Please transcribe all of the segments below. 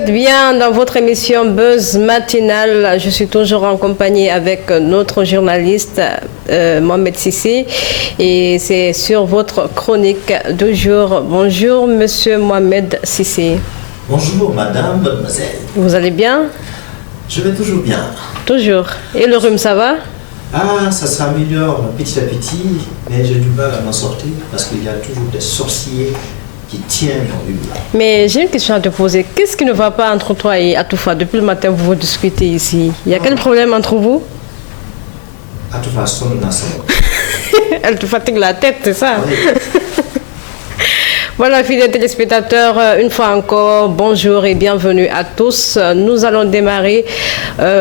êtes bien dans votre émission Buzz Matinale. Je suis toujours en compagnie avec notre journaliste Mohamed Sissé et c'est sur votre chronique du jour. Bonjour Monsieur Mohamed Sissé. Bonjour Madame, Mademoiselle. Vous allez bien? Je vais toujours bien. Toujours. Et le rhume, ça va? Ah, ça s'améliore petit à petit, mais j'ai du mal à m'en sortir parce qu'il y a toujours des sorciers qui tiennent mon rhume. Mais j'ai une question à te poser. Qu'est-ce qui ne va pas entre toi et Atoufa? Depuis le matin, vous discutez ici. Il y a quel problème entre vous? Atoufa sonne dans sa mort. Elle te fatigue la tête, c'est ça? Oui. Voilà, fidèles téléspectateurs, une fois encore, bonjour et bienvenue à tous. Nous allons démarrer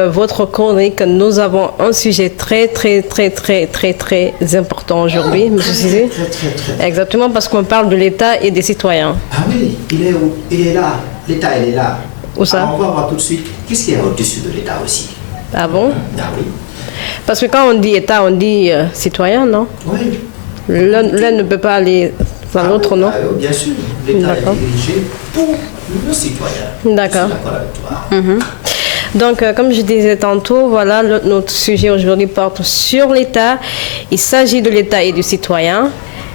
votre chronique. Nous avons un sujet très important aujourd'hui, M. Cissé. Très. Exactement, parce qu'on parle de l'État et des citoyens. Ah oui, il est où? Il est là. L'État, il est là. Où ça? Alors, on va voir tout de suite. Qu'est-ce qu'il y a au-dessus de l'État aussi? Ah bon? Ah oui. Parce que quand on dit État, on dit citoyen, non? Oui. L'un ne peut pas aller dans l'autre, non? Bien sûr. L'État est dirigé pour le citoyen. D'accord. Je suis d'accord avec toi. Donc, comme je disais tantôt, voilà, notre sujet aujourd'hui porte sur l'État. Il s'agit de l'État et du citoyen.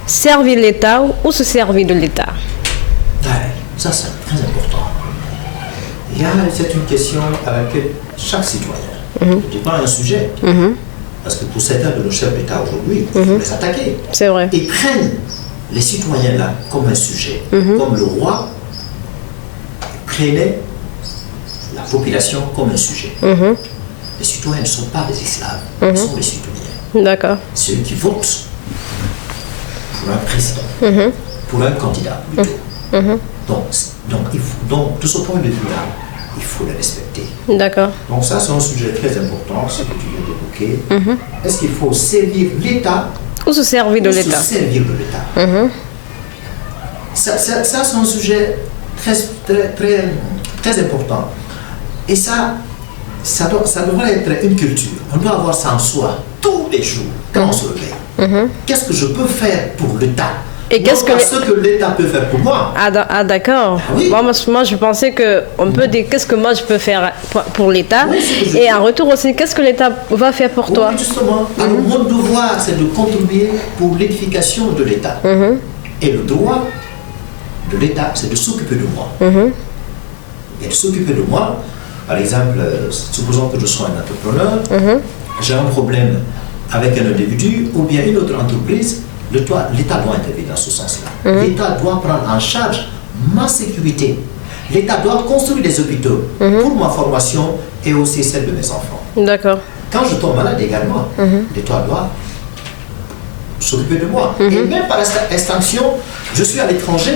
Servir l'État ou se servir de l'État? Ouais, ça c'est très important. C'est une question à laquelle chaque citoyen, je pas un sujet, parce que pour certains de nos chefs d'État aujourd'hui, il faut les attaquer. C'est vrai. Ils prennent les citoyens là comme un sujet, comme le roi prenait la population comme un sujet. Les citoyens ne sont pas des esclaves, ils sont des citoyens. D'accord. Ceux qui votent pour un président, pour un candidat plutôt. Donc, de ce point de vue-là, il faut les respecter. D'accord. Donc ça, c'est un sujet très important, ce que tu viens d'évoquer. Est-ce qu'il faut servir l'État Ou se servir de l'État? Se servir de l'État. Ça, c'est un sujet très important. Et ça devrait être une culture. On doit avoir ça en soi tous les jours quand on se réveille. Qu'est-ce que je peux faire pour l'État? Et qu'est-ce que ce que l'État peut faire pour moi? Ah d'accord. Ah, oui. Moi, je pensais qu'on peut dire qu'est-ce que moi je peux faire pour l'État, Oui, et en retour aussi, qu'est-ce que l'État va faire pour toi? Oui, justement. Alors, mon devoir, c'est de contribuer pour l'édification de l'État. Et le droit de l'État, c'est de s'occuper de moi. Et de s'occuper de moi, par exemple, supposons que je sois un entrepreneur, j'ai un problème avec un individu ou bien une autre entreprise, l'État doit intervenir dans ce sens-là. L'État doit prendre en charge ma sécurité. L'État doit construire des hôpitaux pour ma formation et aussi celle de mes enfants. D'accord. Quand je tombe malade également, l'État doit s'occuper de moi. Et même par extension, je suis à l'étranger,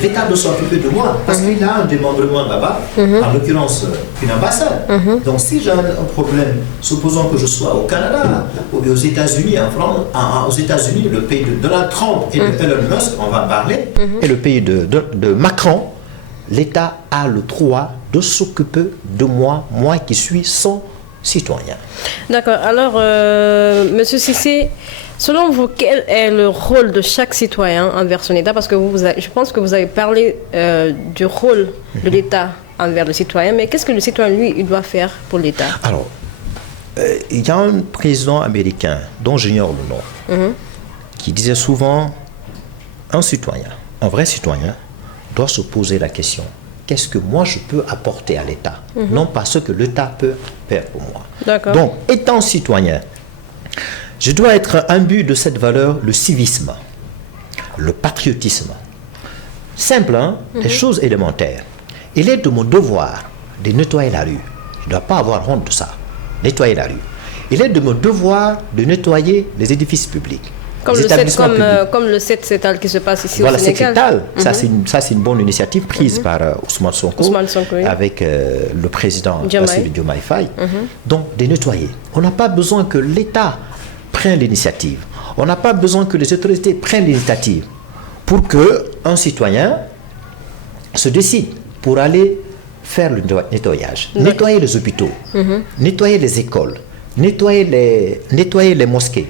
l'État doit s'occuper de moi parce qu'il a un démembrement là-bas, en l'occurrence une ambassade. Donc si j'ai un problème, supposons que je sois au Canada ou aux États-Unis, en France, aux États-Unis, le pays de Donald Trump et de Elon Musk, on va en parler, et le pays de Macron, l'État a le droit de s'occuper de moi, moi qui suis son citoyen. D'accord. Alors, Monsieur Sissé, selon vous, quel est le rôle de chaque citoyen envers son État? Parce que je pense que vous avez parlé du rôle de l'État envers le citoyen, mais qu'est-ce que le citoyen, lui, il doit faire pour l'État? Alors, il y a un président américain, dont j'ignore le nom, qui disait souvent, un citoyen, un vrai citoyen, doit se poser la question, qu'est-ce que moi je peux apporter à l'État? Non pas ce que l'État peut faire pour moi. D'accord. Donc, étant citoyen, je dois être imbu de cette valeur, le civisme, le patriotisme. Simple, hein? Des choses élémentaires. Il est de mon devoir de nettoyer la rue. Je ne dois pas avoir honte de ça. Nettoyer la rue. Il est de mon devoir de nettoyer les édifices publics. Comme le 7 Setal qui se passe ici au Sénégal. Voilà, ça c'est une bonne initiative prise par Ousmane Sonko, oui. avec le président Bassirou Diomaye Faye. Donc, de nettoyer. On n'a pas besoin que l'État prenne l'initiative. On n'a pas besoin que les autorités prennent l'initiative pour qu'un citoyen se décide pour aller faire le nettoyage. Nettoyer les hôpitaux, nettoyer les écoles, nettoyer les mosquées.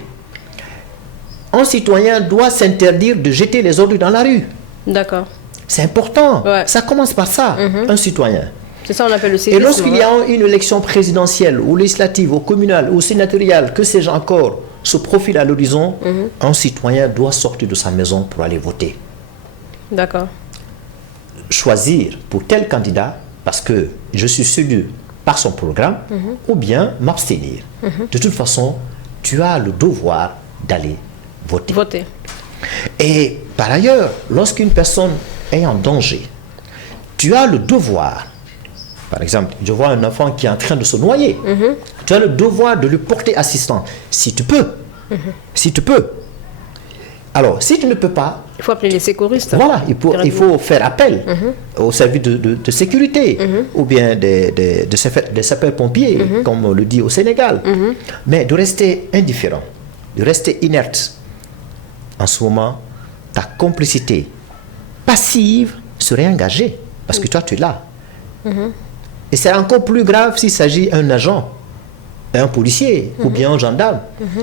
Un citoyen doit s'interdire de jeter les ordures dans la rue. D'accord. C'est important. Ouais. Ça commence par ça, un citoyen. C'est ça on appelle le Et civisme. lorsqu'il y a une élection présidentielle ou législative ou communale ou sénatoriale, que sais-je encore, se profile à l'horizon, un citoyen doit sortir de sa maison pour aller voter. D'accord. Choisir pour tel candidat parce que je suis séduit par son programme ou bien m'abstenir. De toute façon, tu as le devoir d'aller voter. Voter. Et par ailleurs, lorsqu'une personne est en danger, tu as le devoir, par exemple, je vois un enfant qui est en train de se noyer, tu as le devoir de lui porter assistance, si tu peux. Si tu peux. Alors, si tu ne peux pas, Il faut appeler les secouristes. voilà, il faut faire appel au service de sécurité ou bien des sapeurs-pompiers, comme on le dit au Sénégal. Mais de rester indifférent, de rester inerte, en ce moment, ta complicité passive serait engagée parce que toi, tu es là. Et c'est encore plus grave s'il s'agit d'un agent, un policier ou bien un gendarme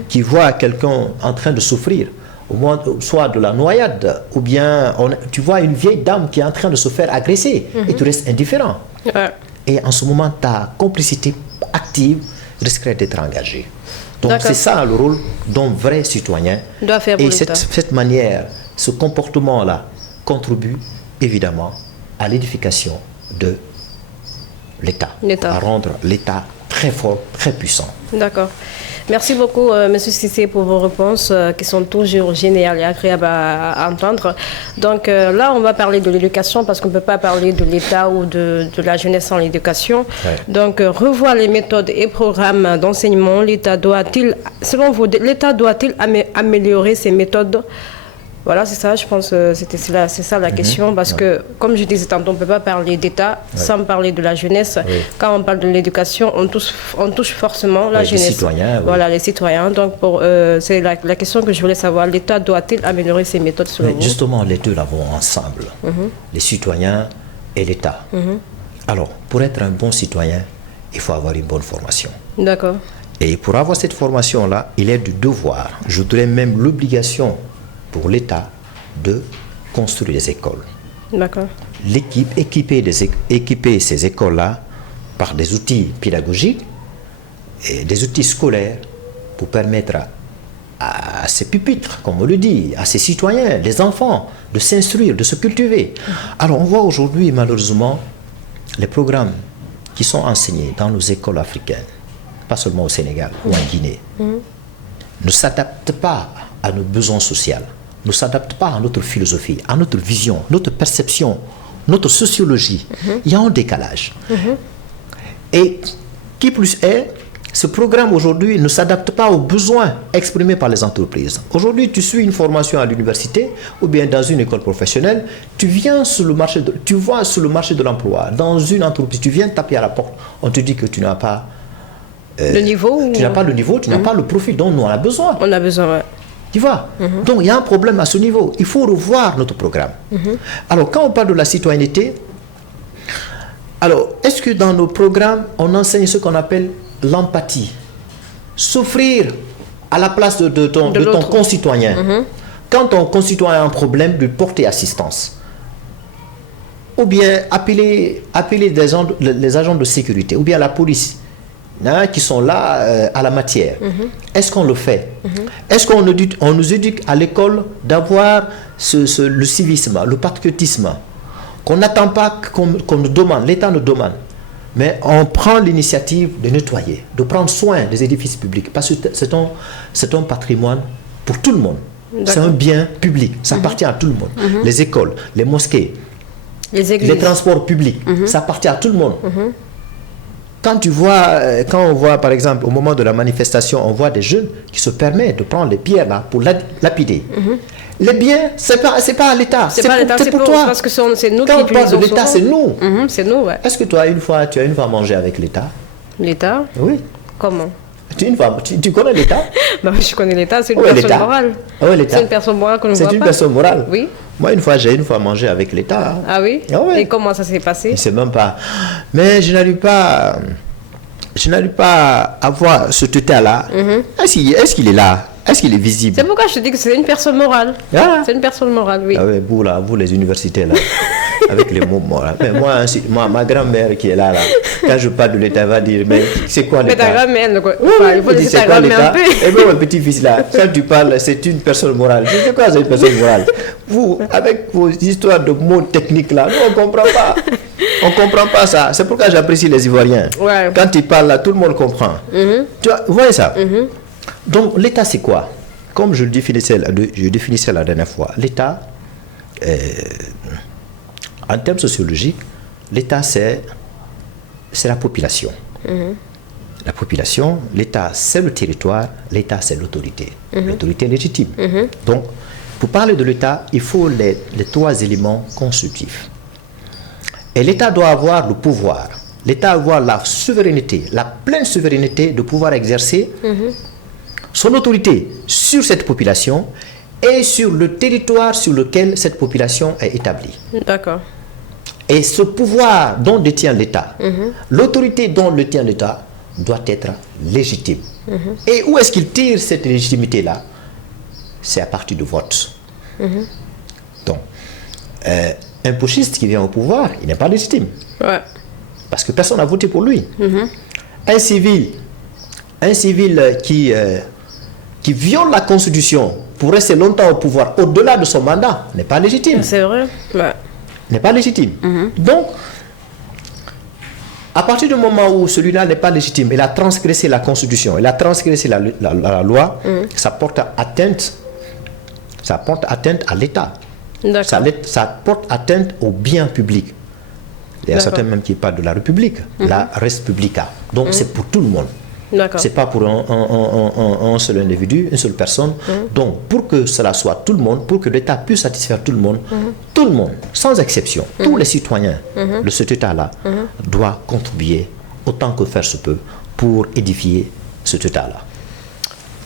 qui voit quelqu'un en train de souffrir, au moins, soit de la noyade, ou bien tu vois une vieille dame qui est en train de se faire agresser et tu restes indifférent. Ouais. Et en ce moment, ta complicité active risquerait d'être engagée. Donc D'accord. c'est ça le rôle d'un vrai citoyen. Doit faire pour Et l'État. cette manière, ce comportement-là contribue évidemment à l'édification de l'État, L'État. à rendre l'État très fort, très puissant. D'accord. Merci beaucoup, M. Cissé, pour vos réponses qui sont toujours géniales et agréables à entendre. Donc là, on va parler de l'éducation parce qu'on ne peut pas parler de l'État ou de la jeunesse sans l'éducation. Ouais. Donc, revoir les méthodes et programmes d'enseignement. L'État doit-il, selon vous, l'État doit-il améliorer ses méthodes? Voilà, c'est ça, je pense que c'est ça la question. Parce que, comme je disais tantôt, on ne peut pas parler d'État sans parler de la jeunesse. Oui. Quand on parle de l'éducation, on touche forcément la Oui, les jeunesse. citoyens, oui. Voilà, les citoyens. Donc, c'est la question que je voulais savoir. L'État doit-il améliorer ses méthodes selon Mais vous? justement, les deux là vont ensemble, les citoyens et l'État. Alors, pour être un bon citoyen, il faut avoir une bonne formation. D'accord. Et pour avoir cette formation-là, il est du devoir, je dirais même l'obligation pour l'État de construire des écoles. D'accord. Équiper ces écoles-là par des outils pédagogiques et des outils scolaires pour permettre à ces pupitres, comme on le dit, à ces citoyens, les enfants, de s'instruire, de se cultiver. Alors on voit aujourd'hui malheureusement les programmes qui sont enseignés dans nos écoles africaines, pas seulement au Sénégal ou en Guinée, ne s'adaptent pas à nos besoins sociaux, ne s'adaptent pas à notre philosophie, à notre vision, notre perception, notre sociologie. Il y a un décalage. Et qui plus est, ce programme aujourd'hui ne s'adapte pas aux besoins exprimés par les entreprises. Aujourd'hui, tu suis une formation à l'université ou bien dans une école professionnelle, tu vas sur le marché de l'emploi, dans une entreprise, tu viens taper à la porte, on te dit que tu n'as pas le niveau tu n'as pas le niveau, tu n'as pas le profil dont nous on a besoin. On a besoin, ouais. Tu vois? Donc il y a un problème à ce niveau. Il faut revoir notre programme. Alors quand on parle de la citoyenneté, alors est-ce que dans nos programmes, on enseigne ce qu'on appelle l'empathie? S'offrir à la place de ton concitoyen. Quand ton concitoyen a un problème, lui porter assistance. Ou bien appeler les agents de sécurité, ou bien la police. Qui sont là à la matière. Est-ce qu'on le fait? Est-ce qu'on nous éduque à l'école d'avoir le civisme, le patriotisme qu'on n'attend pas qu'on nous demande, l'État nous demande, mais on prend l'initiative de nettoyer, de prendre soin des édifices publics parce que c'est un patrimoine pour tout le monde. C'est un bien public, ça appartient à tout le monde. Les écoles, les mosquées, les transports publics, ça appartient à tout le monde. Quand on voit par exemple au moment de la manifestation, on voit des jeunes qui se permettent de prendre les pierres là pour lapider. Les biens, c'est pas à l'État, c'est pour toi. Parce que c'est nous quand qui on parle de l'État, c'est nous. C'est nous, ouais. Est-ce que toi, tu as une fois mangé avec l'État? L'État? Oui. Comment? Tu connais l'État? Bah, je connais l'État, c'est une personne morale. C'est une personne morale qu'on ne voit pas. C'est une personne morale. Oui. Moi, j'ai une fois mangé avec l'État. Ah oui? Ah ouais. Et comment ça s'est passé? Je sais même pas. Mais je n'arrive pas à voir ce État-là. Est-ce qu'il est là? Est-ce qu'il est visible? C'est pourquoi je te dis que c'est une personne morale. Ah. C'est une personne morale, oui. Ah ouais, vous les universités là. avec les mots moraux. Mais moi, ma grand-mère qui est là, quand je parle de l'État, elle va dire, mais c'est quoi l'État? Mais ta grand-mère, quoi. Il faut dire, c'est quoi l'État? Et même mon petit-fils là, quand tu parles, c'est une personne morale. C'est quoi, c'est une personne morale? Vous, avec vos histoires de mots techniques là, nous, on ne comprend pas. On ne comprend pas ça. C'est pourquoi j'apprécie les Ivoiriens. Ouais. Quand ils parlent là, tout le monde comprend. Tu vois, vous voyez ça? Donc, l'État, c'est quoi? Comme je définissais la dernière fois, l'État, en termes sociologiques, l'État, c'est la population. La population, l'État, c'est le territoire, l'État, c'est l'autorité. L'autorité légitime. Donc, pour parler de l'État, il faut les 3 éléments constitutifs. Et l'État doit avoir le pouvoir. L'État doit avoir la souveraineté, la pleine souveraineté de pouvoir exercer son autorité sur cette population et sur le territoire sur lequel cette population est établie. D'accord. Et ce pouvoir dont détient l'État, l'autorité dont détient l'État, doit être légitime. Et où est-ce qu'il tire cette légitimité-là? C'est à partir de vote. Donc, un putschiste qui vient au pouvoir, il n'est pas légitime. Ouais. Parce que personne n'a voté pour lui. Un civil qui viole la Constitution pour rester longtemps au pouvoir au-delà de son mandat n'est pas légitime. C'est vrai. Ouais. N'est pas légitime. Donc, à partir du moment où celui-là n'est pas légitime, il a transgressé la Constitution, il a transgressé la loi, ça porte atteinte à l'État. Ça porte atteinte au bien public. Il y a certains même qui parlent de la République, la res publica. Donc c'est pour tout le monde. C'est pas pour un seul individu, une seule personne. Donc pour que cela soit tout le monde, pour que l'État puisse satisfaire tout le monde, sans exception, tous les citoyens de cet État-là doivent contribuer autant que faire se peut pour édifier cet État-là.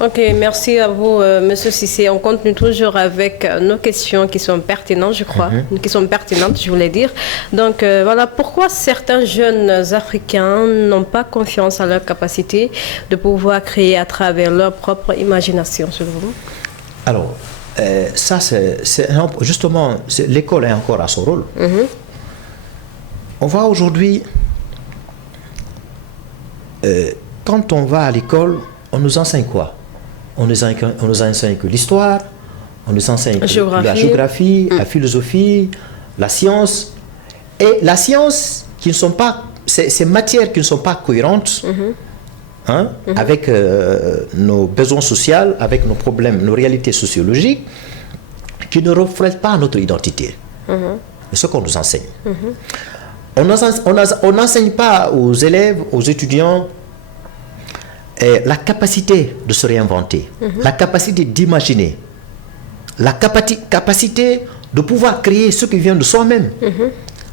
Ok, merci à vous, Monsieur Cissé. On continue toujours avec nos questions qui sont pertinentes, je crois, qui sont pertinentes, je voulais dire. Donc, voilà, pourquoi certains jeunes Africains n'ont pas confiance en leur capacité de pouvoir créer à travers leur propre imagination, selon vous? Alors, ça, justement, l'école est encore à son rôle. On voit aujourd'hui, quand on va à l'école, on nous enseigne quoi? On nous enseigne que l'histoire, on nous enseigne la géographie, la philosophie, la science. Et la science, qui ne sont pas, ces matières qui ne sont pas cohérentes avec nos besoins sociaux, avec nos problèmes, nos réalités sociologiques, qui ne reflètent pas notre identité. C'est ce qu'on nous enseigne. On n'enseigne pas aux élèves, aux étudiants, la capacité de se réinventer, la capacité d'imaginer, la capacité de pouvoir créer ce qui vient de soi-même.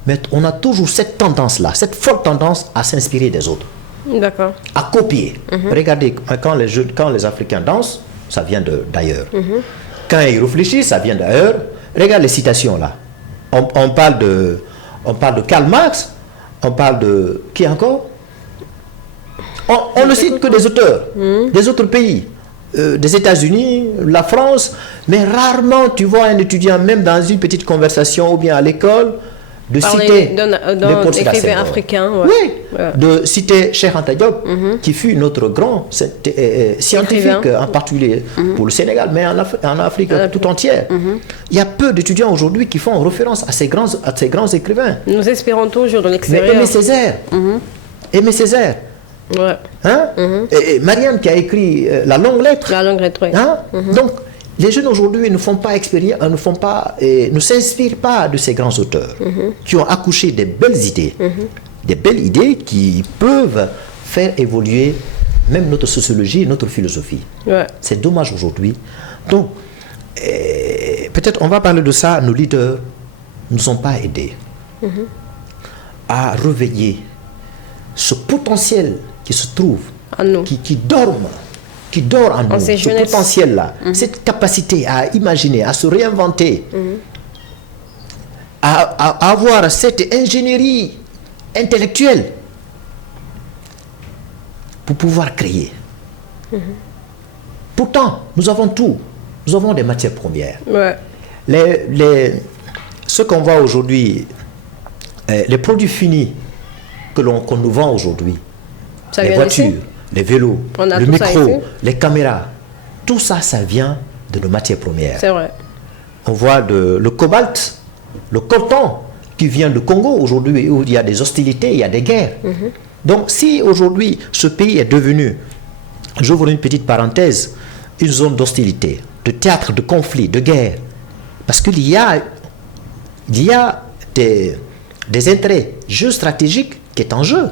Mais on a toujours cette tendance-là, cette forte tendance à s'inspirer des autres, à copier. Regardez, quand les Africains dansent, ça vient d'ailleurs. Quand ils réfléchissent, ça vient d'ailleurs. Regarde les citations là. On parle de Karl Marx, on parle de... Qui encore? On ne cite que des auteurs, des autres pays, des États-Unis, la France, mais rarement tu vois un étudiant, même dans une petite conversation ou bien à l'école, de citer d'un écrivain africain. De citer Cheikh Anta Diop, qui fut notre grand scientifique, en particulier pour le Sénégal, mais en Afrique tout entière. Il y a peu d'étudiants aujourd'hui qui font référence à ces grands écrivains. Nous espérons toujours de l'extérieur. Mais Aimé Césaire. Et Marianne qui a écrit la longue lettre. Donc, les jeunes aujourd'hui ne font pas expérience, ne s'inspirent pas de ces grands auteurs qui ont accouché des belles idées qui peuvent faire évoluer même notre sociologie et notre philosophie. C'est dommage aujourd'hui. Donc, peut-être on va parler de ça. Nos leaders ne nous ont pas aidés à réveiller ce potentiel qui se trouve, qui dort en nous, ce potentiel-là, cette capacité à imaginer, à se réinventer, à avoir cette ingénierie intellectuelle pour pouvoir créer. Pourtant, nous avons tout. Nous avons des matières premières. Ce qu'on voit aujourd'hui les produits finis qu'on nous vend aujourd'hui, Ça les vient voitures, d'ici? les vélos, On a le tout ça ici? micro, les caméras, tout ça, ça vient de nos matières premières. C'est vrai. On voit le cobalt, le coltan qui vient du Congo aujourd'hui, où il y a des hostilités, il y a des guerres. Donc si aujourd'hui ce pays est devenu, j'ouvre une petite parenthèse, une zone d'hostilité, de théâtre de conflit, de guerre, parce qu'il y a des intérêts géostratégiques qui est en jeu.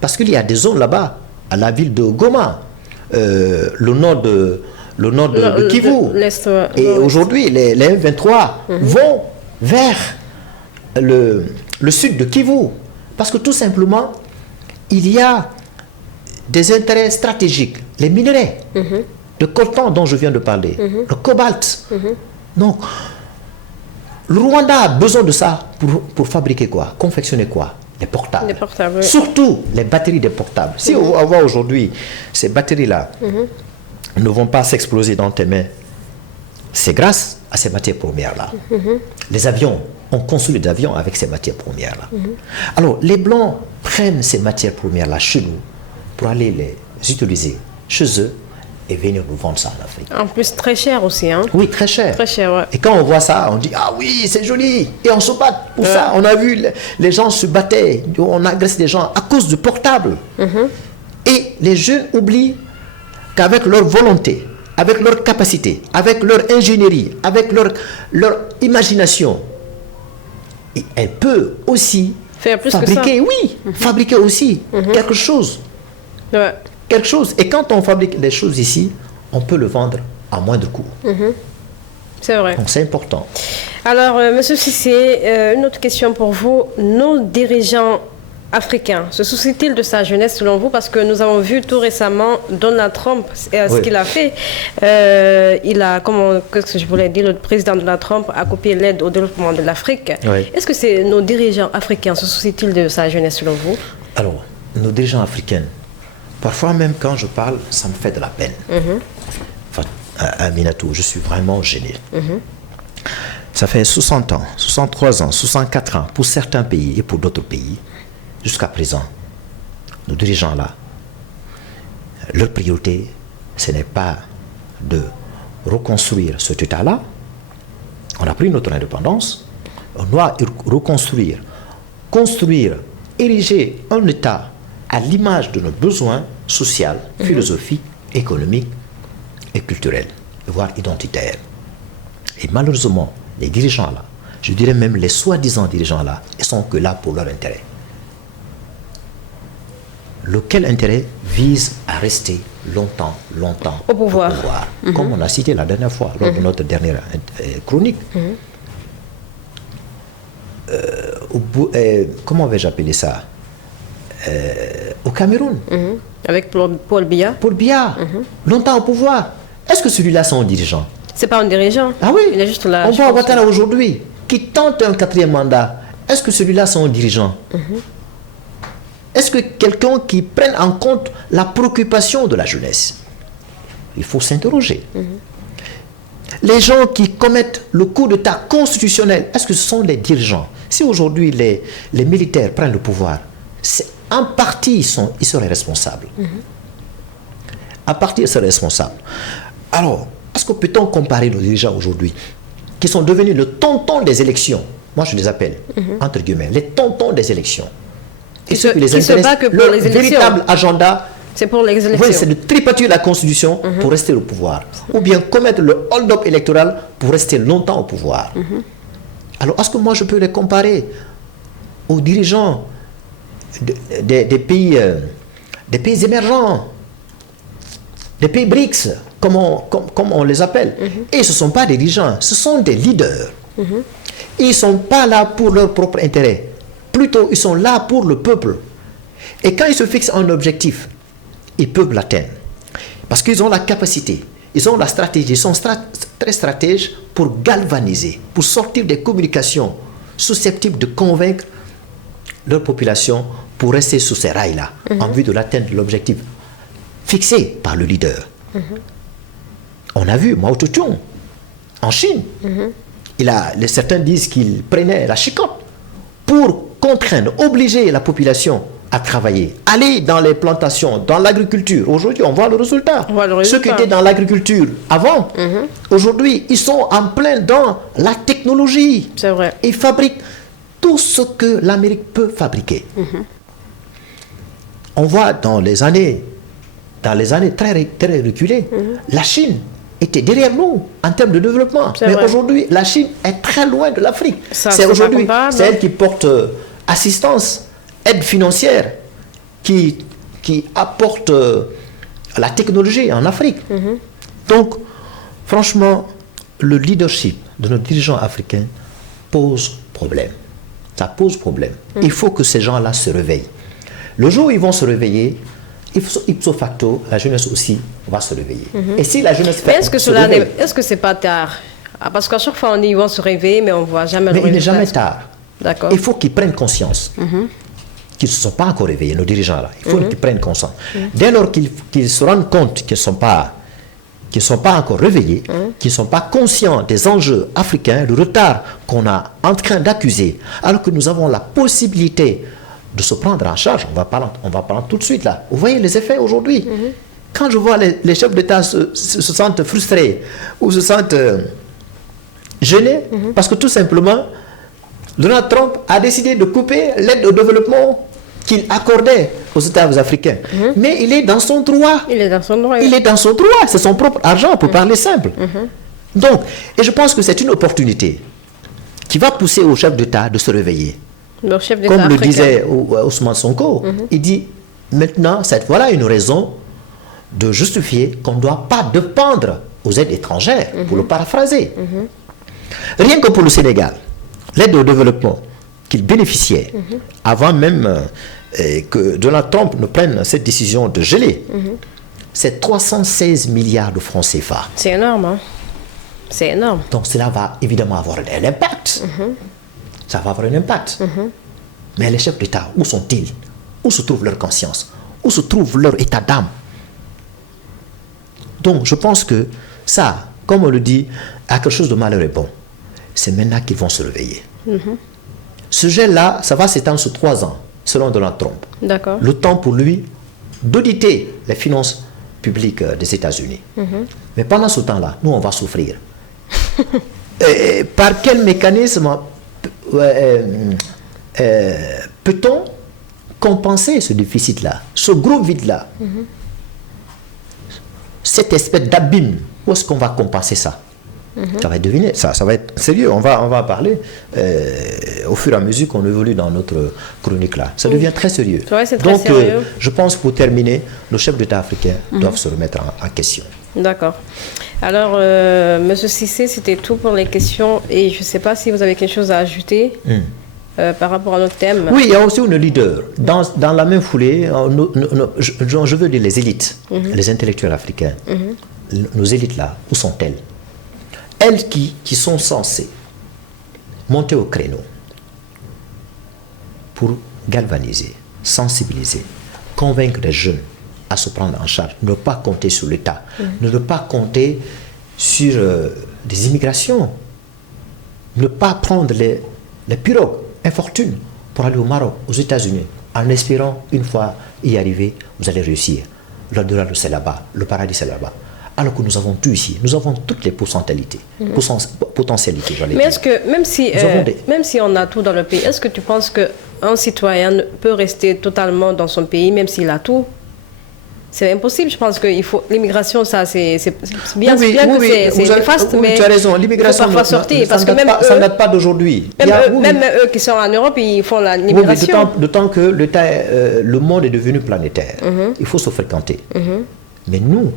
Parce qu'il y a des zones là-bas, à la ville de Goma, le nord de Kivu. Et aujourd'hui, les M23 vont vers le sud de Kivu. Parce que tout simplement, il y a des intérêts stratégiques. Les minerais, le coltan dont je viens de parler, le cobalt. Donc, le Rwanda a besoin de ça pour fabriquer quoi? Confectionner quoi? Les portables. Les portables, oui. Surtout les batteries des portables. Si on voit aujourd'hui, ces batteries-là ne vont pas s'exploser dans tes mains, c'est grâce à ces matières premières-là. Les avions, on construit des avions avec ces matières premières-là. Alors, les Blancs prennent ces matières premières-là chez nous pour aller les utiliser chez eux et venir nous vendre ça en Afrique. En plus, très cher aussi. Hein? Oui, très cher. Très cher, ouais. Et quand on voit ça, on dit, ah oui, c'est joli. Et on se bat pour ça. On a vu, les gens se battaient, on agresse des gens à cause du portable. Et les jeunes oublient qu'avec leur volonté, avec leur capacité, avec leur ingénierie, avec leur imagination, elle peut aussi faire plus fabriquer, que ça. oui, fabriquer aussi quelque chose. Ouais. Quelque chose. Et quand on fabrique des choses ici, on peut le vendre à moindre coût. C'est vrai. Donc c'est important. Alors, Monsieur Cissé, une autre question pour vous. Nos dirigeants africain se soucie-t-il de sa jeunesse selon vous? Parce que nous avons vu tout récemment Donald Trump, ce qu'il a fait. Il a, qu'est-ce que je voulais dire, le président Donald Trump a coupé l'aide au développement de l'Afrique. Oui. Est-ce que nos dirigeants africains se soucient-ils de sa jeunesse selon vous? Alors, nos dirigeants africains, parfois même quand je parle, ça me fait de la peine. Enfin, Aminatou, je suis vraiment gêné. Ça fait 60 ans, 63 ans, 64 ans pour certains pays et pour d'autres pays. Jusqu'à présent, nos dirigeants-là, leur priorité, ce n'est pas de reconstruire cet État-là. On a pris notre indépendance. On doit reconstruire, construire, ériger un État à l'image de nos besoins sociaux, philosophiques, économiques et culturels, voire identitaires. Et malheureusement, les dirigeants-là, je dirais même les soi-disant dirigeants-là, ils sont que là pour leur intérêt. Lequel intérêt vise à rester longtemps au pouvoir. Comme on a cité la dernière fois, lors de notre dernière chronique. Comment vais-je appeler ça? Au Cameroun. Avec Paul Biya. Paul Biya, longtemps au pouvoir. Est-ce que celui-là c'est un dirigeant? C'est pas un dirigeant. Ah oui. Il est juste là. On voit Ouattara aujourd'hui, qui tente un 4e mandat. Est-ce que celui-là c'est un dirigeant? Est-ce que quelqu'un qui prenne en compte la préoccupation de la jeunesse? Il faut s'interroger. Les gens qui commettent le coup d'État constitutionnel, est-ce que ce sont les dirigeants? Si aujourd'hui les militaires prennent le pouvoir, en partie ils seraient responsables. En partie ils seraient responsables. Alors, est-ce que peut-on comparer nos dirigeants aujourd'hui, qui sont devenus le tonton des élections? Moi je les appelle, entre guillemets, les tontons des élections. Et ce qui les intéresse, leur véritable agenda, c'est pour les élections. Oui, c'est de tripaturer la Constitution pour rester au pouvoir. Ou bien commettre le hold-up électoral pour rester longtemps au pouvoir. Alors, est-ce que moi je peux les comparer aux dirigeants des pays émergents, des pays BRICS, comme on les appelle? Et ce ne sont pas des dirigeants, ce sont des leaders. Ils ne sont pas là pour leur propre intérêt. Plutôt, ils sont là pour le peuple. Et quand ils se fixent un objectif, ils peuvent l'atteindre. Parce qu'ils ont la capacité, ils ont la stratégie, ils sont très stratèges pour galvaniser, pour sortir des communications susceptibles de convaincre leur population pour rester sur ces rails-là, en vue de l'atteinte de l'objectif fixé par le leader. On a vu Mao Tse-tung en Chine. Certains disent qu'il prenait la chicotte pour contraindre, obliger la population à travailler, aller dans les plantations, dans l'agriculture. Aujourd'hui, on voit le résultat. Ceux qui étaient dans l'agriculture avant, aujourd'hui, ils sont en plein dans la technologie. C'est vrai. Ils fabriquent tout ce que l'Amérique peut fabriquer. On voit dans les années très, très reculées, la Chine était derrière nous en termes de développement. Mais aujourd'hui, la Chine est très loin de l'Afrique. C'est aujourd'hui, c'est elle qui porte assistance, aide financière, qui apporte la technologie en Afrique. Donc, franchement, le leadership de nos dirigeants africains pose problème. Ça pose problème. Il faut que ces gens-là se réveillent. Le jour où ils vont se réveiller, ipso facto, la jeunesse aussi va se réveiller. Et si la jeunesse fait... Est-ce que c'est pas tard? Parce qu'à chaque fois, on dit qu'ils vont se réveiller, mais on ne voit jamais le résultat. Mais il n'est jamais tard. D'accord. Il faut qu'ils prennent conscience qu'ils ne se sont pas encore réveillés, nos dirigeants-là. Il faut qu'ils prennent conscience. Dès lors qu'ils se rendent compte qu'ils ne sont pas encore réveillés, qu'ils ne sont pas conscients des enjeux africains, le retard qu'on est en train d'accuser, alors que nous avons la possibilité de se prendre en charge. On va parler tout de suite là. Vous voyez les effets aujourd'hui. Quand je vois les chefs d'État se sentent frustrés ou se sentent gênés, parce que tout simplement, Donald Trump a décidé de couper l'aide au développement qu'il accordait aux États africains. Mais il est dans son droit. Il est dans son droit. Il est dans son droit. C'est son propre argent, pour parler simple. Donc, et je pense que c'est une opportunité qui va pousser aux chefs d'État de se réveiller. Comme le disait Ousmane Sonko, il dit maintenant, voilà une raison de justifier qu'on ne doit pas dépendre aux aides étrangères, pour le paraphraser. Rien que pour le Sénégal, l'aide au développement qu'il bénéficiait, avant même que Donald Trump ne prenne cette décision de geler, c'est 316 milliards de francs CFA. C'est énorme, hein? C'est énorme. Donc cela va évidemment avoir un impact. Ça va avoir un impact. Mais les chefs d'État, où sont-ils? Où se trouve leur conscience? Où se trouve leur état d'âme? Donc je pense que ça, comme on le dit, à quelque chose de malheur et bon. C'est maintenant qu'ils vont se réveiller. Ce gel-là, ça va s'étendre sur 3 ans, selon Donald Trump. D'accord. Le temps pour lui d'auditer les finances publiques des États-Unis. Mais pendant ce temps-là, nous, on va souffrir. Par quel mécanisme peut-on compenser ce déficit-là, ce gros vide-là, cette espèce d'abîme? Où est-ce qu'on va compenser ça? Ça va être deviné, ça va être sérieux. On va en parler au fur et à mesure qu'on évolue dans notre chronique là. Ça devient très sérieux. Ouais, c'est très sérieux. Je pense, pour terminer, nos chefs d'État africains doivent se remettre en question. D'accord. Alors, Monsieur Cissé, c'était tout pour les questions. Et je ne sais pas si vous avez quelque chose à ajouter par rapport à notre thème. Oui, il y a aussi une leader. Dans la même foulée, je veux dire les élites, les intellectuels africains. Nos élites là, où sont-elles? Elles qui sont censées monter au créneau pour galvaniser, sensibiliser, convaincre les jeunes à se prendre en charge, ne pas compter sur l'État, ne pas compter sur des immigrations, ne pas prendre les pirogues infortunes pour aller au Maroc, aux États-Unis, en espérant une fois y arriver, vous allez réussir. L'au-delà, c'est là-bas, le paradis c'est là-bas. Alors que nous avons tout ici, nous avons toutes les potentialités. Mais est-ce que, même si on a tout dans le pays, est-ce que tu penses qu'un citoyen peut rester totalement dans son pays, même s'il a tout? C'est impossible, je pense qu'il faut... L'immigration, ça, c'est bien, c'est néfaste, mais tu as raison, l'immigration, il faut parfois sortir. Ça ne date pas d'aujourd'hui. Même eux qui sont en Europe, ils font l'immigration. D'autant que le monde est devenu planétaire. Il faut se fréquenter. Mais nous,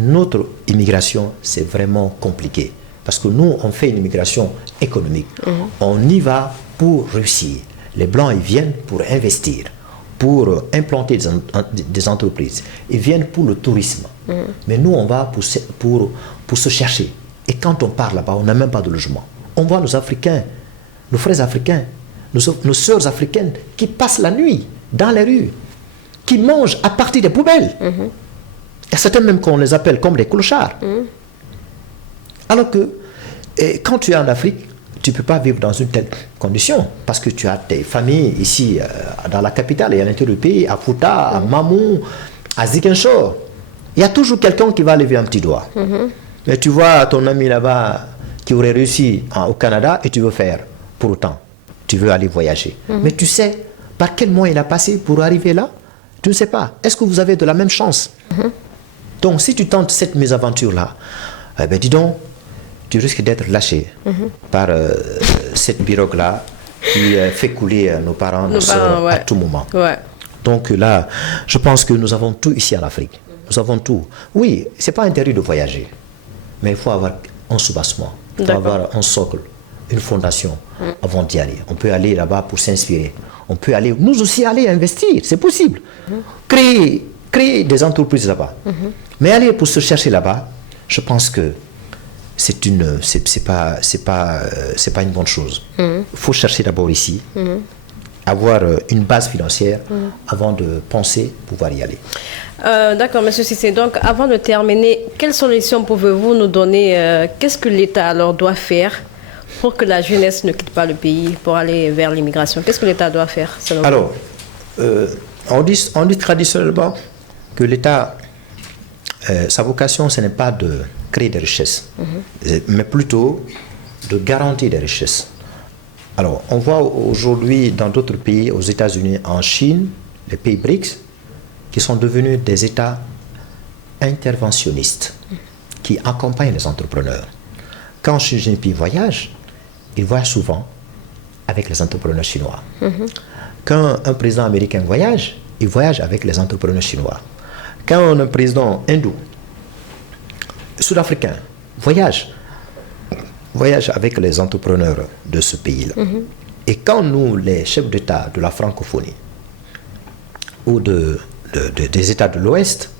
notre immigration, c'est vraiment compliqué. Parce que nous, on fait une immigration économique. On y va pour réussir. Les Blancs, ils viennent pour investir, pour implanter des entreprises. Ils viennent pour le tourisme. Mais nous, on va pour se chercher. Et quand on part là-bas, on n'a même pas de logement. On voit nos Africains, nos frères africains, nos sœurs africaines qui passent la nuit dans les rues, qui mangent à partir des poubelles. Il y a certains même qu'on les appelle comme des clochards. Alors que quand tu es en Afrique, tu ne peux pas vivre dans une telle condition parce que tu as tes familles ici dans la capitale et à l'intérieur du pays, à Fouta, à Mamou, à Ziguinchor. Il y a toujours quelqu'un qui va lever un petit doigt. Mais tu vois ton ami là-bas qui aurait réussi au Canada et tu veux faire pour autant. Tu veux aller voyager. Mais tu sais par quel moyen il a passé pour arriver là? Tu ne sais pas. Est-ce que vous avez de la même chance? Donc si tu tentes cette mésaventure-là, eh ben, dis donc, tu risques d'être lâché par cette pirogue-là qui fait couler nos parents, nos soeurs à tout moment. Donc là, je pense que nous avons tout ici en Afrique. Nous avons tout. Oui, ce n'est pas interdit de voyager, mais il faut avoir un soubassement, il faut avoir un socle, une fondation avant d'y aller. On peut aller là-bas pour s'inspirer. On peut aller, nous aussi, aller investir, c'est possible. Créer des entreprises là-bas. Mais aller pour se chercher là-bas, je pense que c'est pas une bonne chose. Il faut chercher d'abord ici, avoir une base financière avant de penser pouvoir y aller. D'accord, M. Cissé. Donc, avant de terminer, quelles solutions pouvez-vous nous donner? Qu'est-ce que l'État alors doit faire pour que la jeunesse ne quitte pas le pays pour aller vers l'immigration? Qu'est-ce que l'État doit faire selon Alors, on dit traditionnellement que l'État, sa vocation, ce n'est pas de créer des richesses, mais plutôt de garantir des richesses. Alors, on voit aujourd'hui dans d'autres pays, aux États-Unis, en Chine, les pays BRICS, qui sont devenus des États interventionnistes, qui accompagnent les entrepreneurs. Quand Xi Jinping voyage, il voyage souvent avec les entrepreneurs chinois. Quand un président américain voyage, il voyage avec les entrepreneurs chinois. Quand un président hindou, sud-africain, voyage avec les entrepreneurs de ce pays-là. Et quand nous, les chefs d'État de la francophonie ou des États de l'Ouest,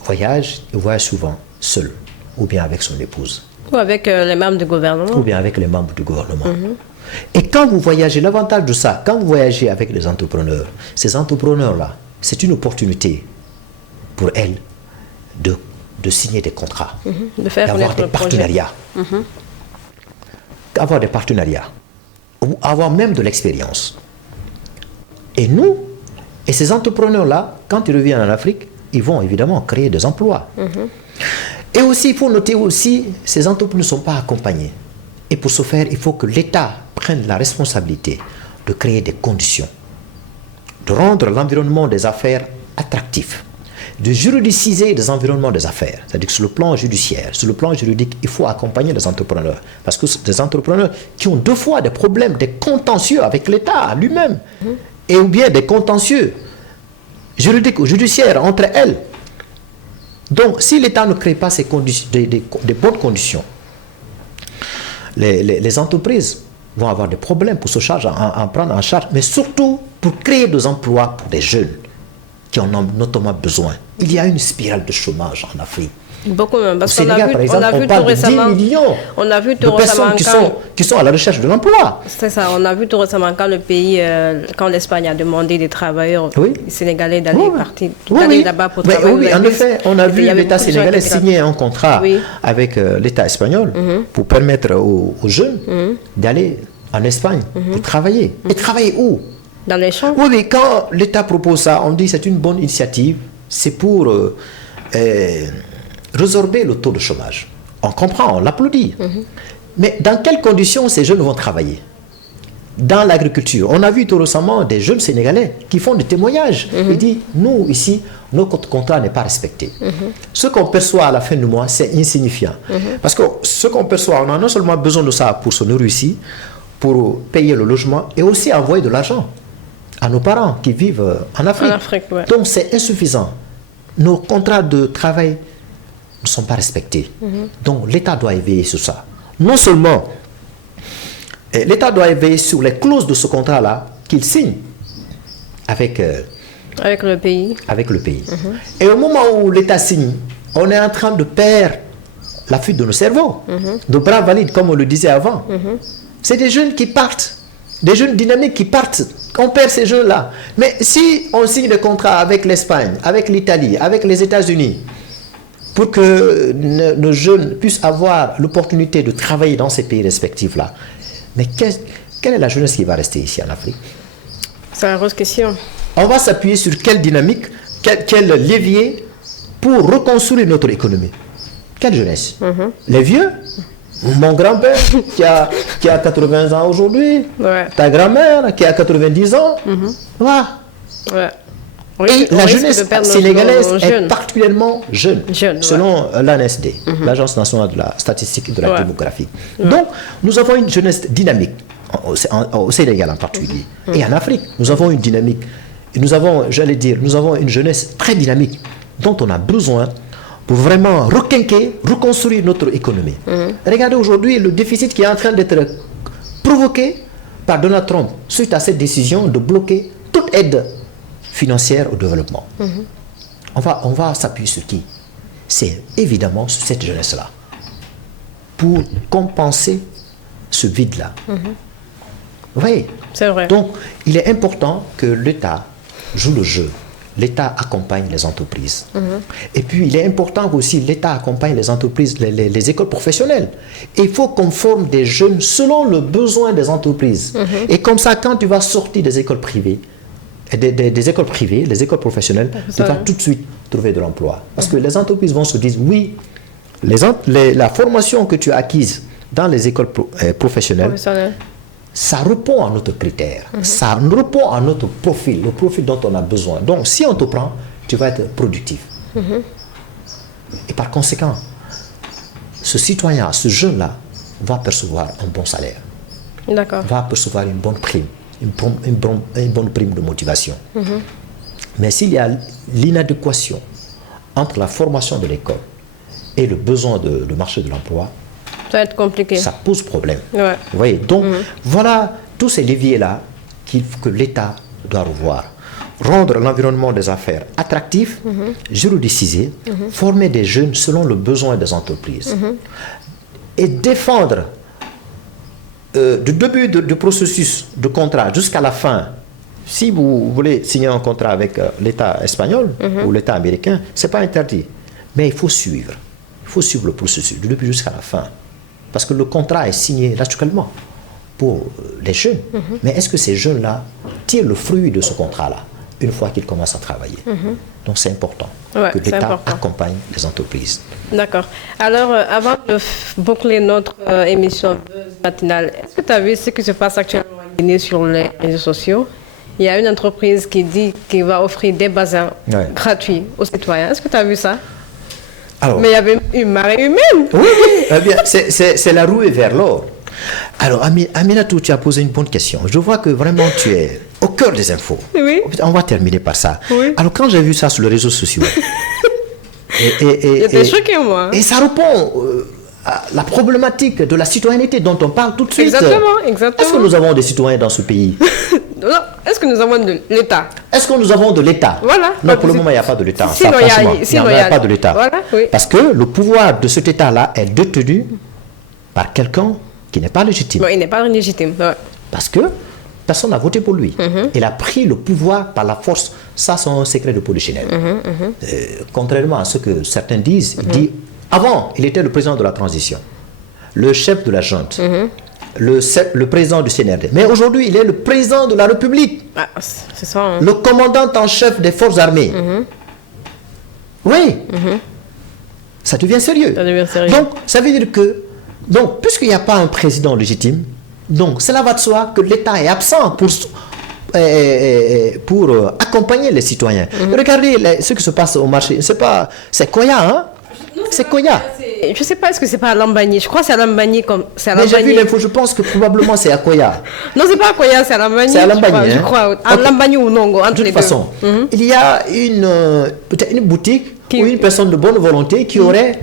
ils voyagent souvent seuls ou bien avec son épouse. Ou avec les membres du gouvernement. Ou bien avec les membres du gouvernement. Et quand vous voyagez, l'avantage de ça, quand vous voyagez avec les entrepreneurs, ces entrepreneurs-là, c'est une opportunité pour elles de signer des contrats, d'avoir des partenariats. Avoir des partenariats, ou avoir même de l'expérience. Et ces entrepreneurs-là, quand ils reviennent en Afrique, ils vont évidemment créer des emplois. Et aussi, il faut noter aussi, ces entreprises ne sont pas accompagnées. Et pour ce faire, il faut que l'État prenne la responsabilité de créer des conditions, de rendre l'environnement des affaires attractif, de juridiciser des environnements des affaires. C'est-à-dire que sur le plan judiciaire, sur le plan juridique, il faut accompagner les entrepreneurs. Parce que c'est des entrepreneurs qui ont deux fois des problèmes, des contentieux avec l'État lui-même, et ou bien des contentieux juridiques ou judiciaires entre elles. Donc, si l'État ne crée pas des bonnes conditions, les entreprises vont avoir des problèmes pour se prendre en charge, mais surtout pour créer des emplois pour des jeunes qui en ont notamment besoin. Il y a une spirale de chômage en Afrique. Beaucoup même. Parce qu'on a vu tout récemment 10 millions de personnes qui sont à la recherche de l'emploi. C'est ça. On a vu tout récemment quand l'Espagne a demandé des travailleurs sénégalais d'aller là-bas pour travailler. Oui, en effet, on a vu l'État sénégalais signer un contrat avec l'État espagnol pour permettre aux jeunes d'aller en Espagne pour travailler. Et travailler où? Dans les champs. Oui, mais quand l'État propose ça, on dit que c'est une bonne initiative. C'est pour résorber le taux de chômage. On comprend, on l'applaudit. Mais dans quelles conditions ces jeunes vont travailler? Dans l'agriculture. On a vu tout récemment des jeunes Sénégalais qui font des témoignages. Ils disent, nous, ici, notre contrat n'est pas respecté. Ce qu'on perçoit à la fin du mois, c'est insignifiant. Parce que ce qu'on perçoit, on a non seulement besoin de ça pour se nourrir ici, pour payer le logement, et aussi envoyer de l'argent à nos parents qui vivent en Afrique. Donc c'est insuffisant. Nos contrats de travail ne sont pas respectés. Donc l'État doit éveiller sur ça. Non seulement l'État doit éveiller sur les clauses de ce contrat-là qu'il signe avec le pays. Et au moment où l'État signe, on est en train de perdre la fuite de nos cerveaux, de bras valides, comme on le disait avant. C'est des jeunes qui partent, des jeunes dynamiques qui partent. On perd ces jeunes-là. Mais si on signe des contrats avec l'Espagne, avec l'Italie, avec les États-Unis, pour que nos jeunes puissent avoir l'opportunité de travailler dans ces pays respectifs-là, Mais quelle est la jeunesse qui va rester ici en Afrique? C'est la grosse question. On va s'appuyer sur quelle dynamique, quel levier pour reconstruire notre économie? Quelle jeunesse? Les vieux? Mon grand-père qui a 80 ans aujourd'hui, ta grand-mère qui a 90 ans, voilà. Oui, et la jeunesse sénégalaise est particulièrement jeune, selon l'ANSD, l'Agence nationale de la statistique et de la démographie. Donc, nous avons une jeunesse dynamique, au Sénégal en particulier, et en Afrique, nous avons une dynamique. Et nous avons, j'allais dire, nous avons une jeunesse très dynamique, dont on a besoin pour vraiment reconstruire notre économie. Regardez aujourd'hui le déficit qui est en train d'être provoqué par Donald Trump suite à cette décision de bloquer toute aide financière au développement. On va s'appuyer sur qui? C'est évidemment sur cette jeunesse-là, pour compenser ce vide-là. Vous voyez? C'est vrai. Donc, il est important que l'État joue le jeu. L'État accompagne les entreprises. Et puis, il est important aussi l'État accompagne les entreprises, les écoles professionnelles. Et il faut qu'on forme des jeunes selon le besoin des entreprises. Et comme ça, quand tu vas sortir des écoles privées, des écoles privées, les écoles professionnelles, tu vas tout de suite trouver de l'emploi. Parce que les entreprises vont se dire, oui, la formation que tu as acquise dans les écoles professionnelles, ça répond à notre critère, ça répond à notre profil, le profil dont on a besoin. Donc, si on te prend, tu vas être productif. Et par conséquent, ce citoyen, ce jeune-là, va percevoir un bon salaire. D'accord. Va percevoir une bonne prime, une bonne prime de motivation. Mais s'il y a l'inadéquation entre la formation de l'école et le besoin du marché de l'emploi, ça va être compliqué. Ça pose problème. Ouais. Vous voyez, donc voilà tous ces leviers-là que l'État doit revoir. Rendre l'environnement des affaires attractif, juridicisé, former des jeunes selon le besoin des entreprises et défendre du début du processus de contrat jusqu'à la fin. Si vous voulez signer un contrat avec l'État espagnol ou l'État américain, ce n'est pas interdit. Mais il faut suivre. Il faut suivre le processus du début jusqu'à la fin. Parce que le contrat est signé naturellement pour les jeunes. Mais est-ce que ces jeunes-là tirent le fruit de ce contrat-là une fois qu'ils commencent à travailler? Donc c'est important que l'État accompagne les entreprises. D'accord. Alors, avant de boucler notre émission matinale, est-ce que tu as vu ce qui se passe actuellement sur les réseaux sociaux? Il y a une entreprise qui dit qu'il va offrir des bassins gratuits aux citoyens. Est-ce que tu as vu ça? Alors, mais il y avait une marée humaine. Oui, eh bien, c'est la ruée vers l'or. Alors, Aminatou, tu as posé une bonne question. Je vois que vraiment tu es au cœur des infos. Oui. On va terminer par ça. Oui. Alors, quand j'ai vu ça sur les réseaux sociaux, j'étais choquée, moi. Et ça répond à la problématique de la citoyenneté dont on parle tout de suite. Exactement. Est-ce que nous avons des citoyens dans ce pays? Non. Est-ce que nous avons de l'État? Est-ce que nous avons de l'État? Voilà. Non, pour le moment, il n'y a pas de l'État. Il n'y a pas de l'État. Voilà, oui. Parce que le pouvoir de cet État-là est détenu par quelqu'un qui n'est pas légitime. Non, il n'est pas légitime. Ouais. Parce que personne n'a voté pour lui. Il a pris le pouvoir par la force. Ça, c'est un secret de polichinelle. Contrairement à ce que certains disent, il dit, avant, il était le président de la transition, le chef de la junte. Le président du CNRD. Mais aujourd'hui, il est le président de la République. Ah, c'est ça. Hein. Le commandant en chef des forces armées. Oui. Ça devient sérieux. Ça devient sérieux. Donc, ça veut dire que, puisqu'il n'y a pas un président légitime, donc cela va de soi que l'État est absent pour accompagner les citoyens. Regardez ce qui se passe au marché. C'est Koya, hein? C'est Koya. Je ne sais pas, est-ce que c'est pas à Lambagny? Je crois que c'est à Lambagny. Mais j'ai vu l'info, je pense que probablement c'est à Koya. Non, c'est pas à Koya, c'est à Lambagny. C'est à Lambagny, je crois. À Lambagny ou Nongo, entre de toute façon, il y a peut-être une boutique ou une personne de bonne volonté qui aurait...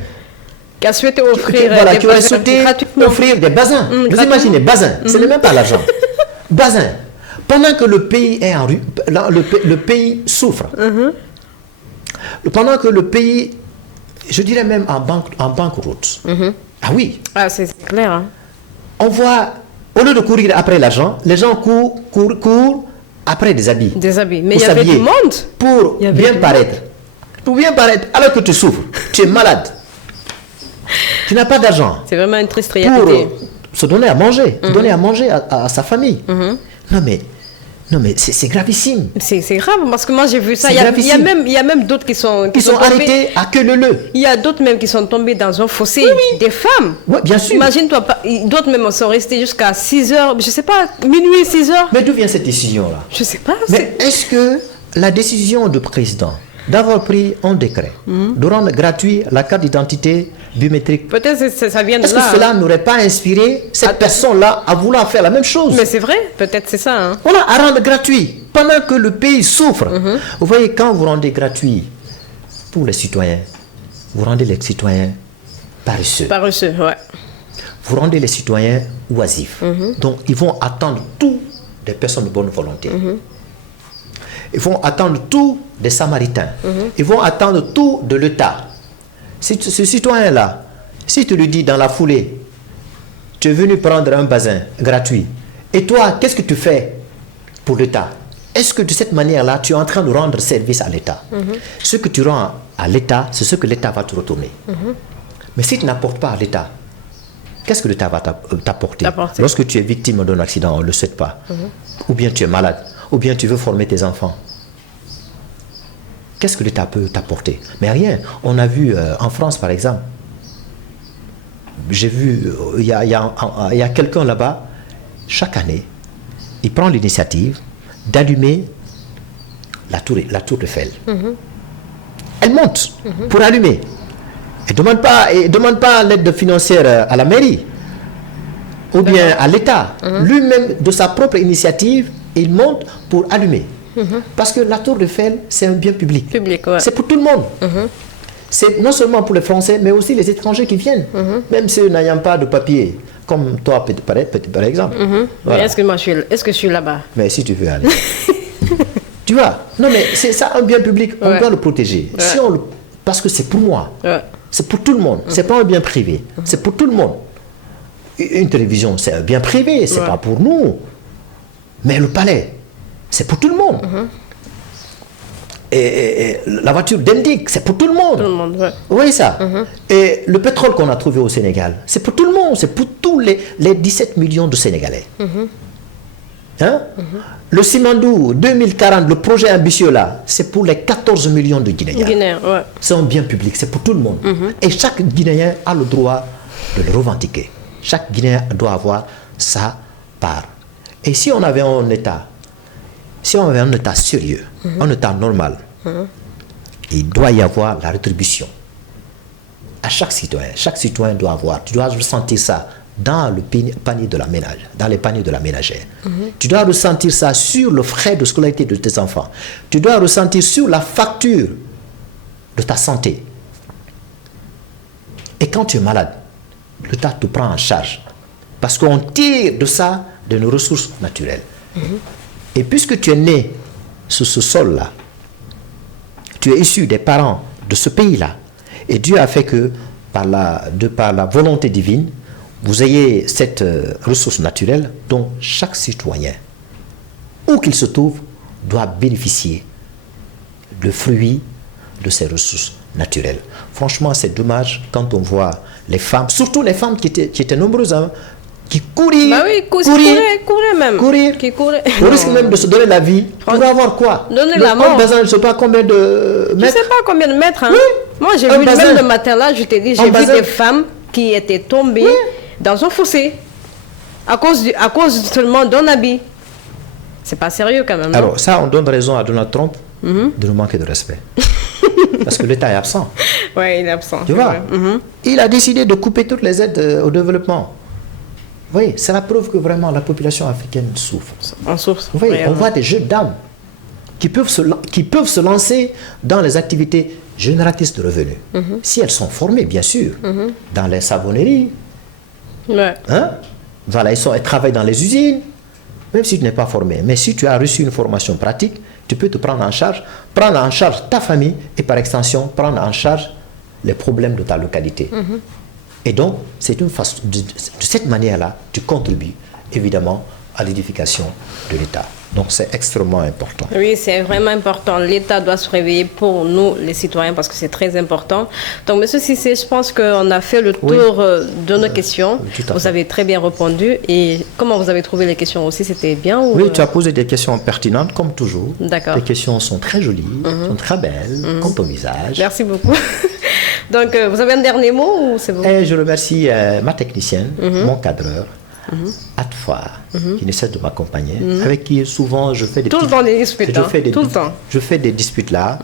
Qui a souhaité offrir des bassins. Vous imaginez, bassins, ce n'est même pas l'argent. Bassins. Pendant que le pays est en rue, le pays souffre. Pendant que le pays... Je dirais même en banqueroute. Ah oui. Ah, c'est clair. Hein. On voit, au lieu de courir après l'argent, les gens courent après des habits. Des habits. Mais il y avait du monde. Pour bien paraître. Pour bien paraître, alors que tu souffres. Tu es malade. Tu n'as pas d'argent. C'est vraiment une triste réalité. se donner à manger, donner à manger à sa famille. Non mais c'est gravissime. C'est grave parce que moi j'ai vu ça. C'est Il y a même d'autres qui sont arrêtés à queue leu. Il y a d'autres même qui sont tombés dans un fossé, des femmes. Oui, bien sûr. Imagine-toi, d'autres même sont restés jusqu'à 6 heures, je sais pas, minuit, 6 heures. Mais d'où vient cette décision-là? Je sais pas. Mais est-ce que la décision du président d'avoir pris un décret de rendre gratuit la carte d'identité biométrique, peut-être ça vient de là. Est-ce que cela n'aurait pas inspiré cette personne-là à vouloir faire la même chose? Mais c'est vrai, peut-être c'est ça. Hein. Voilà, à rendre gratuit, pendant que le pays souffre. Vous voyez, quand vous rendez gratuit pour les citoyens, vous rendez les citoyens paresseux. Paresseux, ouais. Vous rendez les citoyens oisifs. Donc, ils vont attendre tout des personnes de bonne volonté. Ils vont attendre tout des Samaritains. Ils vont attendre tout de l'État. Ce citoyen-là, si tu lui dis dans la foulée, tu es venu prendre un bazin gratuit, et toi, qu'est-ce que tu fais pour l'État? Est-ce que de cette manière-là, tu es en train de rendre service à l'État? Ce que tu rends à l'État, c'est ce que l'État va te retourner. Mais si tu n'apportes pas à l'État, qu'est-ce que l'État va t'apporter? Lorsque tu es victime d'un accident, on ne le souhaite pas, ou bien tu es malade, ou bien tu veux former tes enfants, qu'est-ce que l'État peut t'apporter? Mais rien. On a vu en France, par exemple, j'ai vu, il y a quelqu'un là-bas, chaque année, il prend l'initiative d'allumer la tour Eiffel. Elle monte pour allumer. Elle ne demande pas l'aide financière à la mairie ou bien à l'État. Lui-même, de sa propre initiative, il monte pour allumer. Parce que la tour Eiffel, c'est un bien public. Ouais. C'est pour tout le monde. C'est non seulement pour les Français, mais aussi les étrangers qui viennent. Même ceux n'ayant pas de papier, comme toi, par exemple. Voilà. Est-ce que je suis là-bas? Mais si tu veux aller. Tu vois? Non, mais c'est ça un bien public. On doit le protéger. Si parce que c'est pour moi. C'est pour tout le monde. C'est pas un bien privé. C'est pour tout le monde. Une télévision, c'est un bien privé. C'est pas pour nous. Mais le palais, c'est pour tout le monde. Et la voiture d'Indic, c'est pour tout le monde. Vous voyez ça? Et le pétrole qu'on a trouvé au Sénégal, c'est pour tout le monde. C'est pour tous les 17 millions de Sénégalais. Le Simandou 2040, le projet ambitieux là, c'est pour les 14 millions de Guinéens. C'est un bien public, c'est pour tout le monde. Et chaque Guinéen a le droit de le revendiquer. Chaque Guinéen doit avoir sa part. Et si on avait un État, sérieux, un État normal, il doit y avoir la rétribution à chaque citoyen. Chaque citoyen doit avoir, tu dois ressentir ça dans le panier de la ménage, dans les paniers de la ménagère. Tu dois ressentir ça sur le frais de scolarité de tes enfants. Tu dois ressentir sur la facture de ta santé. Et quand tu es malade, l'État te prend en charge. Parce qu'on tire de ça de nos ressources naturelles. Et puisque tu es né sur ce sol-là, tu es issu des parents de ce pays-là, et Dieu a fait que, par la volonté divine, vous ayez cette ressource naturelle dont chaque citoyen, où qu'il se trouve, doit bénéficier le fruit de ces ressources naturelles. Franchement, c'est dommage quand on voit les femmes, surtout les femmes qui étaient nombreuses, qui couraient, au risque même de se donner la vie pour avoir quoi? Donner la mort. Je ne sais pas combien de mètres. Je ne sais pas combien de mètres. Oui. Moi, j'ai vu même le matin là, je t'ai dit, j'ai vu des femmes qui étaient tombées dans un fossé à cause seulement d'un habit. C'est pas sérieux quand même. Alors ça, on donne raison à Donald Trump de nous manquer de respect. Parce que l'État est absent. Oui, il est absent. Tu vois, il a décidé de couper toutes les aides au développement. Vous voyez, c'est la preuve que vraiment la population africaine souffre. On souffre. Vous voyez, on voit des jeunes dames qui peuvent se lancer dans les activités génératrices de revenus. Si elles sont formées, bien sûr, dans les savonneries. Voilà, elles travaillent dans les usines, même si tu n'es pas formé. Mais si tu as reçu une formation pratique, tu peux te prendre en charge ta famille et par extension, prendre en charge les problèmes de ta localité. Et donc, c'est une façon, de cette manière-là, tu contribues évidemment à l'édification de l'État. Donc c'est extrêmement important. Oui, c'est vraiment important. L'État doit se réveiller pour nous, les citoyens, parce que c'est très important. Donc, M. Cissé, je pense qu'on a fait le tour de nos questions. Vous avez très bien répondu. Et comment vous avez trouvé les questions aussi? C'était bien ou... Oui, tu as posé des questions pertinentes, comme toujours. D'accord. Les questions sont très jolies, sont très belles, comme ton visage. Merci beaucoup. Donc, vous avez un dernier mot ou c'est bon? Et je remercie ma technicienne, mon cadreur, Atfa, qui ne cesse de m'accompagner, avec qui souvent je fais des tout le temps des disputes. Je fais des disputes là.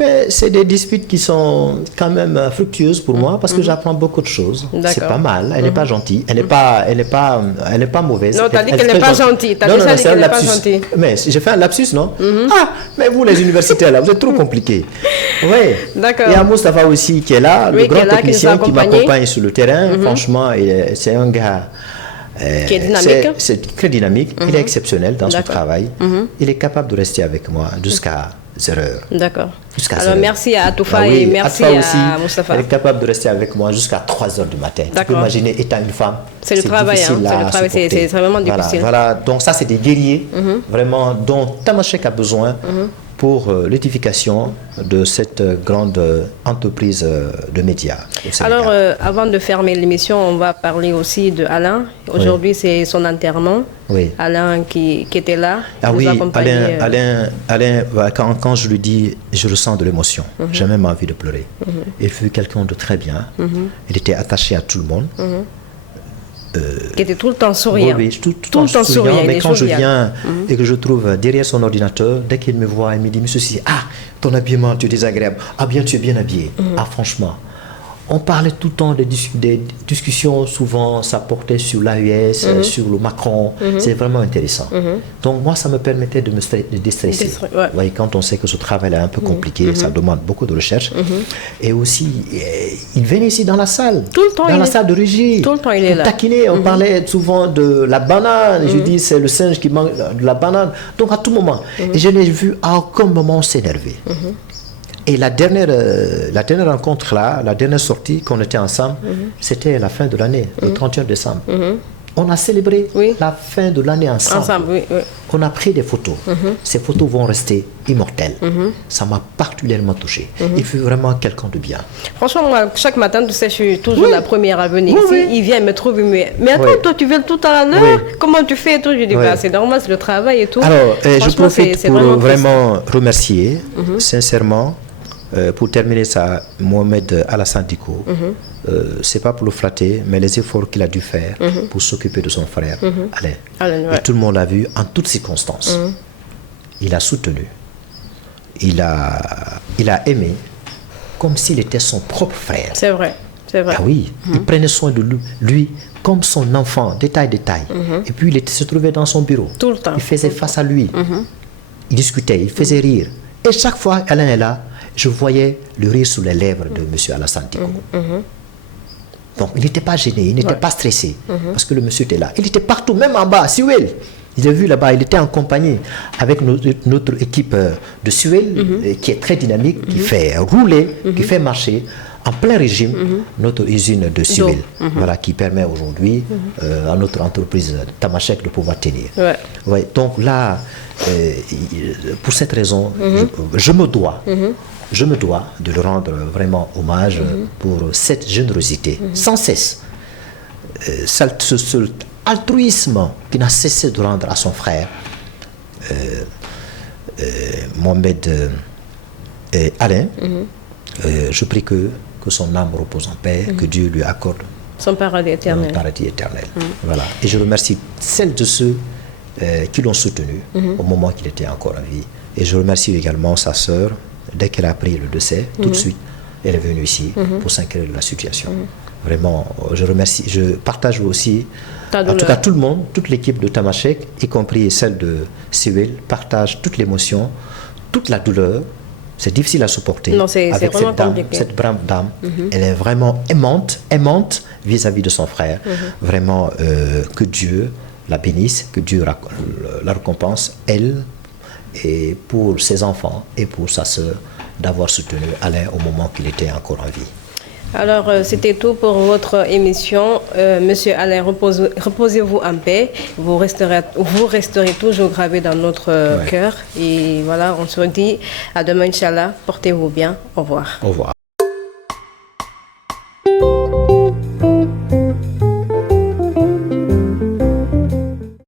Mais c'est des disputes qui sont quand même fructueuses pour moi parce que j'apprends beaucoup de choses. C'est pas mal. Elle n'est pas gentille. Elle n'est pas mauvaise. Non, tu as dit qu'elle n'est pas gentille. Tu as déjà dit qu'elle n'est pas gentille. Mais j'ai fait un lapsus, non? Ah, mais vous les universitaires là, vous êtes trop compliqués. Oui. D'accord. Il y a Moustapha aussi qui est là, le grand technicien qui m'accompagne sur le terrain. Franchement, c'est un gars... qui est dynamique. C'est très dynamique. Il est exceptionnel dans son travail. Il est capable de rester avec moi jusqu'à 0 heure. D'accord. Alors merci à Atoufa et merci à Moustapha. Elle est capable de rester avec moi jusqu'à 3 heures du matin. Tu peux imaginer, étant une femme, c'est le travail. C'est vraiment difficile. Voilà. Donc ça, c'est des guerriers vraiment dont Tamashek a besoin pour l'édification de cette grande entreprise de médias. Alors, avant de fermer l'émission, on va parler aussi de Alain. Aujourd'hui, c'est son enterrement. Oui. Alain qui était là. Ah oui, Alain quand je lui dis, je ressens de l'émotion. J'ai même envie de pleurer. Il fut quelqu'un de très bien. Il était attaché à tout le monde. Qui était tout le temps souriant. Oui, tout le temps souriant. Mais quand je viens et que je trouve derrière son ordinateur, dès qu'il me voit, il me dit, monsieur Cissé, ton habillement, tu es désagréable. Ah bien, tu es bien habillé. Ah franchement. On parlait tout le temps des discussions, souvent ça portait sur l'AES, sur le Macron. C'est vraiment intéressant. Donc moi, ça me permettait de me déstresser. Vous voyez, quand on sait que ce travail est un peu compliqué, ça demande beaucoup de recherche. Et aussi, il venait ici dans la salle, dans la salle de régie. Tout le temps, il est là. Taquiner, on parlait souvent de la banane. Je dis, c'est le singe qui mange de la banane. Donc à tout moment. Et je l'ai vu à aucun moment s'énerver. Et la dernière rencontre là, la dernière sortie qu'on était ensemble, c'était la fin de l'année, le 31 décembre. On a célébré la fin de l'année ensemble. On a pris des photos. Ces photos vont rester immortelles. Ça m'a particulièrement touché. Il fut vraiment quelqu'un de bien. Franchement, moi, chaque matin, tu sais, je suis toujours la première à venir ici. Il vient me trouver. Mais attends, toi, tu viens tout à l'heure. Comment tu fais et tout? Je dis, c'est normal, c'est le travail et tout. Alors, je profite pour vraiment remercier, sincèrement, pour terminer ça, Mohamed Alassane Diko, c'est pas pour le flatter, mais les efforts qu'il a dû faire pour s'occuper de son frère, Alain. Et tout le monde l'a vu en toutes circonstances. Il a soutenu, il a aimé, comme s'il était son propre frère. C'est vrai, c'est vrai. Ah oui, il prenait soin de lui comme son enfant, détail. Et puis il se trouvait dans son bureau. Tout le temps. Il faisait face à lui. Il discutait, il faisait rire. Et chaque fois qu'Alain est là, je voyais le rire sur les lèvres de M. Alassane Diko. Donc, il n'était pas gêné, il n'était pas stressé, parce que le monsieur était là. Il était partout, même en bas, à Suel. Il a vu là-bas, il était en compagnie avec notre équipe de Suel, qui est très dynamique, qui fait rouler, qui fait marcher en plein régime notre usine de Suel, voilà, qui permet aujourd'hui à notre entreprise Tamashek de pouvoir tenir. Ouais, donc là, pour cette raison, je me dois de le rendre vraiment hommage pour cette générosité, sans cesse. Ce altruisme qu'il n'a cessé de rendre à son frère, Mohamed Alain. Je prie que son âme repose en paix, que Dieu lui accorde son paradis éternel. Voilà. Et je remercie celles de ceux qui l'ont soutenu au moment qu'il était encore en vie. Et je remercie également sa sœur. Dès qu'elle a appris le décès, tout de suite, elle est venue ici pour s'inquiéter de la situation. Vraiment, je remercie. Je partage aussi, en tout cas tout le monde, toute l'équipe de Tamashek, y compris celle de Civil, partage toute l'émotion, toute la douleur. C'est difficile à supporter. Non, c'est avec cette brave dame. Elle est vraiment aimante vis-à-vis de son frère. Vraiment, que Dieu la bénisse, que Dieu la récompense, elle, et pour ses enfants et pour sa sœur, d'avoir soutenu Alain au moment qu'il était encore en vie. Alors, c'était tout pour votre émission. Monsieur Alain, reposez-vous en paix. Vous resterez toujours gravé dans notre cœur. Et voilà, on se dit à demain, Inch'Allah. Portez-vous bien. Au revoir. Au revoir.